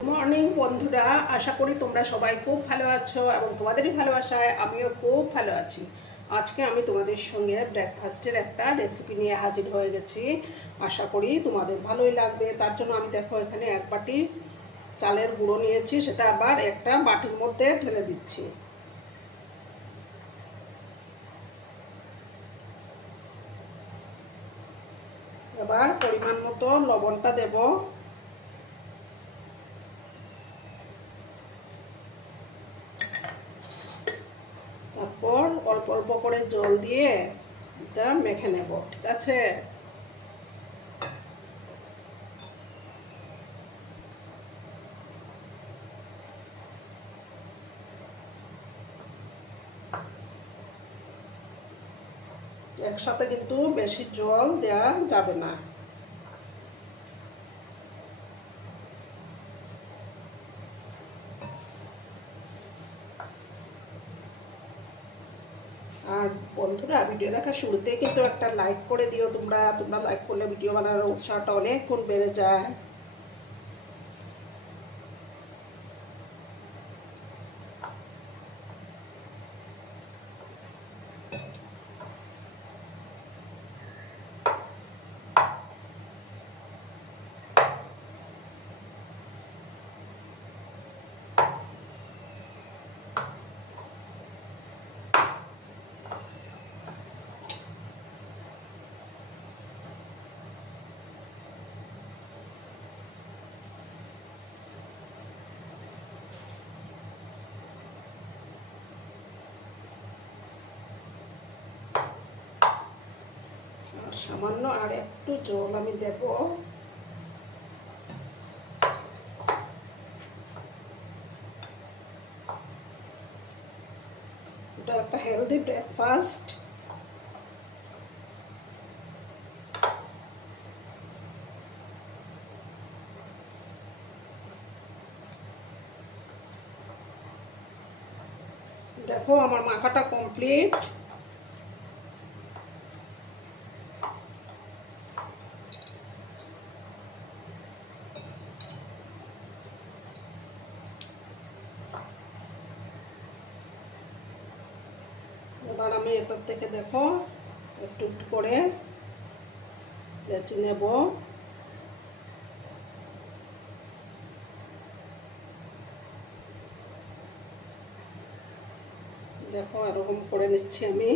Morning বন্ধুরা, আশা করি তোমরা সবাই খুব ভালো আছো এবং তোমাদেরই ভালোবাসায় আমিও খুব ভালো আছি। আজকে আমি তোমাদের সঙ্গে ব্রেকফাস্টের একটা রেসিপি নিয়ে হাজির হয়ে গেছি। আশা করি তোমাদের ভালোই লাগবে। তার জন্য আমি দেখো এখানে এক বাটি চালের গুঁড়ো নিয়েছি, সেটা আবার একটা বাটির মধ্যে ঢেলে দিচ্ছি। এবার পরিমাণ মতো লবণটা দেব। তারপর অল্প অল্প করে জল দিয়ে এটা মেখে নেব, ঠিক আছে? একসাথে কিন্তু বেশি জল দেওয়া যাবে না। আর বন্ধুরা, ভিডিও দেখার শুরুতে কিন্তু একটা লাইক করে দিও। তোমরা লাইক করলে ভিডিও বানানোর উৎসাহটা অনেক গুণ বেড়ে যায়। সামান্য আর একটু জল আমি দেব। এটা একটা হেলদি ব্রেকফাস্ট। দেখো আমার মাখাটা কমপ্লিট। এবার আমি এটার থেকে দেখো একটু একটু করে লেচি নেব। দেখো এরকম করে নিচ্ছি আমি।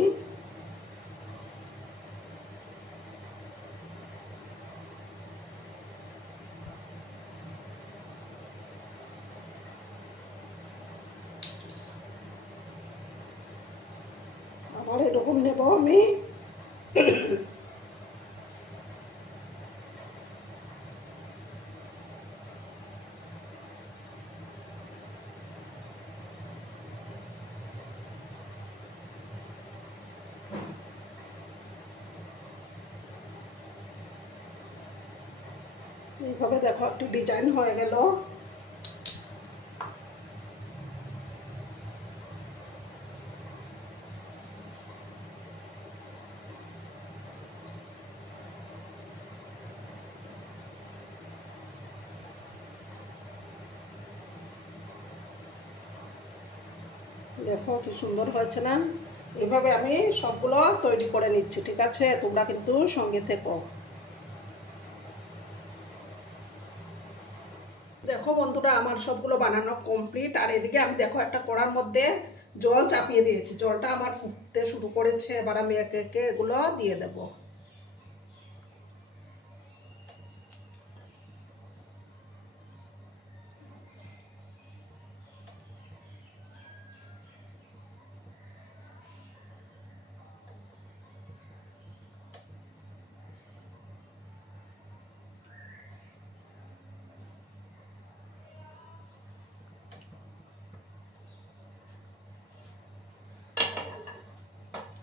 আবার এরকম নেব আমি। এইভাবে দেখো একটু ডিজাইন হয়ে গেল। দেখো কি সুন্দর হয়েছে না? এভাবে আমি সবগুলো তৈরি করে নিচ্ছি, ঠিক আছে? তোমরা কিন্তু সঙ্গে থেকো। দেখো বন্ধুরা, আমার সবগুলো বানানো কমপ্লিট। আর এদিকে আমি দেখো একটা কড়ার মধ্যে জল চাপিয়ে দিয়েছি। জলটা আমার ফুটতে শুরু করেছে। এবার আমি একে একে এগুলো দিয়ে দেব।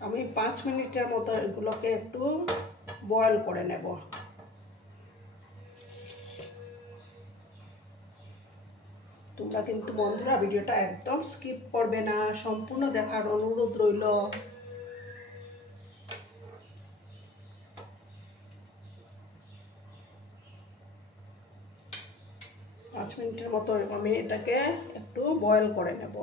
আমি 5 মিনিটের মতো এগুলোকে একটু বয়েল করে নেব। তোমরা কিন্তু বন্ধুরা ভিডিওটা একদম স্কিপ করবে না, সম্পূর্ণ দেখার অনুরোধ রইল। মিনিটের মতো আমি এটাকে একটু বয়েল করে নেব।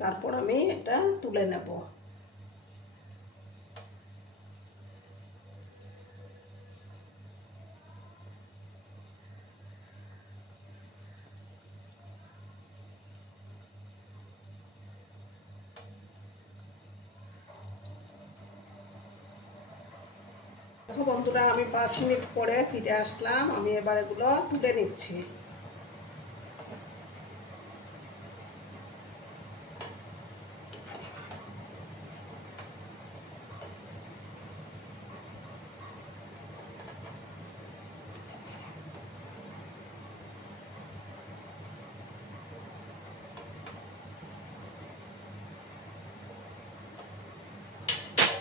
তারপর আমি এটা তুলে নেব। দেখো বন্ধুরা, আমি 5 মিনিট পরে ফিরে আসলাম। আমি এবার এগুলো তুলে নিচ্ছি।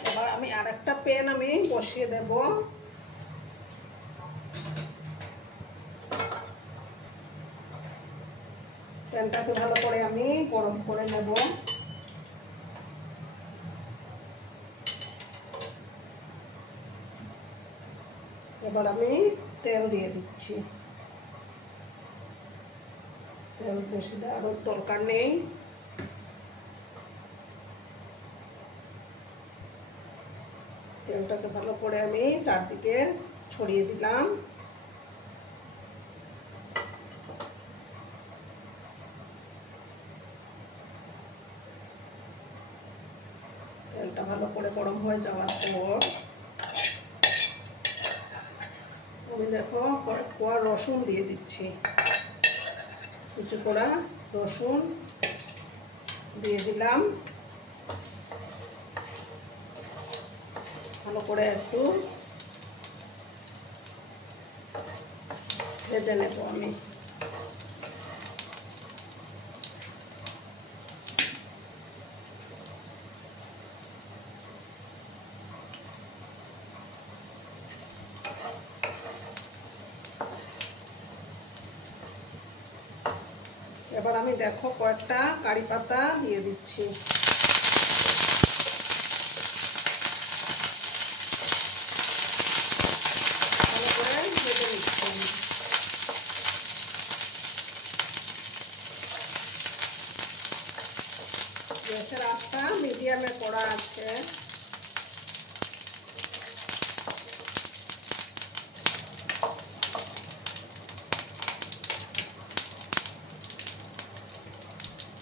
এবার আমি আরেকটা প্যান আমি বসিয়ে দেব। প্যানটাকে ভালো করে আমি গরম করে নেব। এবার আমি তেল দিয়ে দিচ্ছি। তেল বেশি দেওয়ার দরকার নেই। তেলটাকে ভালো করে আমি চারদিকে ছড়িয়ে দিলাম। তেলটা ভালো করে গরম হয়ে যাওয়ার পর আমি দেখো কয়েক কোয়া রসুন দিয়ে দিচ্ছি। কুচি করা রসুন দিয়ে দিলাম। ভালো করে একটু ভেজে নেব আমি। এবার আমি দেখো কয়েকটা কারি পাতা দিয়ে দিচ্ছি। ভালো করে ভেজে নিচ্ছি। গ্যাসের আঁচটা মিডিয়ামে করা আছে।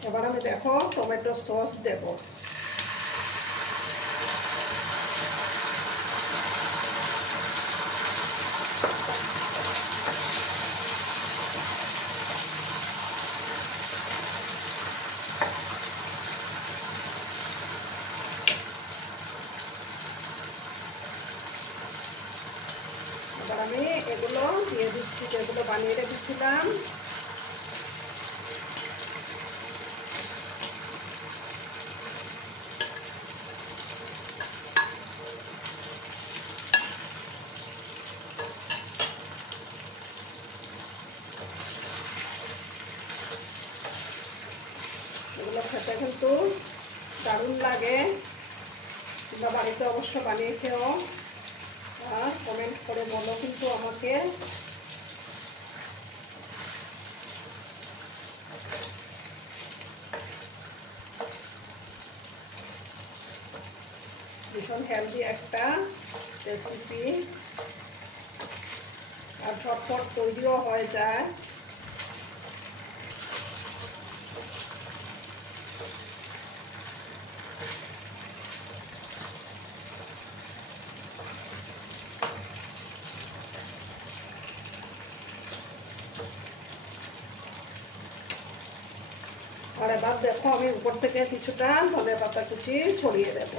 এবার আমি দেখো টমেটো সস দেব। এবার আমি এগুলো দিয়ে দিচ্ছি, যেগুলো বানিয়ে রেখেছিলাম। এগুলো খেতে কিন্তু দারুণ লাগে। তোমরা বাড়িতে অবশ্য বানিয়ে খেও আর কমেন্ট করে বলো কিন্তু আমাকে। ভীষণ হেলদি একটা রেসিপি আর ঝটপট তৈরিও হয়ে যায়। আর এবার দেখো আমি উপর থেকে কিছুটা ধনে পাতা কুচি ছড়িয়ে দেব।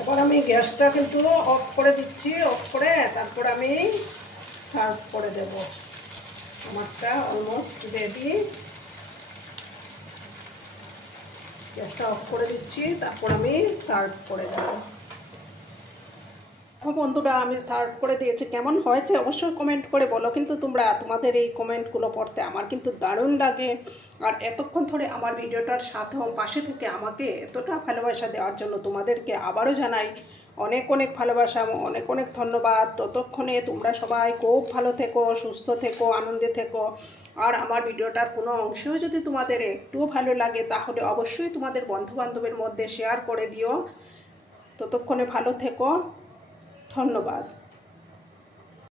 এবার আমি গ্যাসটা কিন্তু অফ করে দিচ্ছি। অফ করে তারপর আমি সার্ভ করে দেব। আমারটা অলমোস্ট রেডি। গ্যাসটা অফ করে দিচ্ছি, তারপর আমি সার্ভ করে দেব। দেখো বন্ধুরা, আমি সার্ভ করে দিয়েছি, কেমন হয়েছে অবশ্যই কমেন্ট করে বলো। কিন্তু তোমাদের এই কমেন্টগুলো পড়তে আমার কিন্তু দারুণ লাগে। আর এতক্ষণ ধরে আমার ভিডিওটার সাথে পাশে থেকে আমাকে এতটা ভালোবাসা দেওয়ার জন্য তোমাদেরকে আবারও জানাই অনেক অনেক ভালোবাসা, অনেক অনেক ধন্যবাদ। ততক্ষণে তোমরা সবাই খুব ভালো থেকো, সুস্থ থেকো, আনন্দে থেকো। আর আমার ভিডিওটার কোনো অংশেও যদি তোমাদের একটুও ভালো লাগে তাহলে অবশ্যই তোমাদের বন্ধুবান্ধবের মধ্যে শেয়ার করে দিও। ততক্ষণে ভালো থেকো, ধন্যবাদ।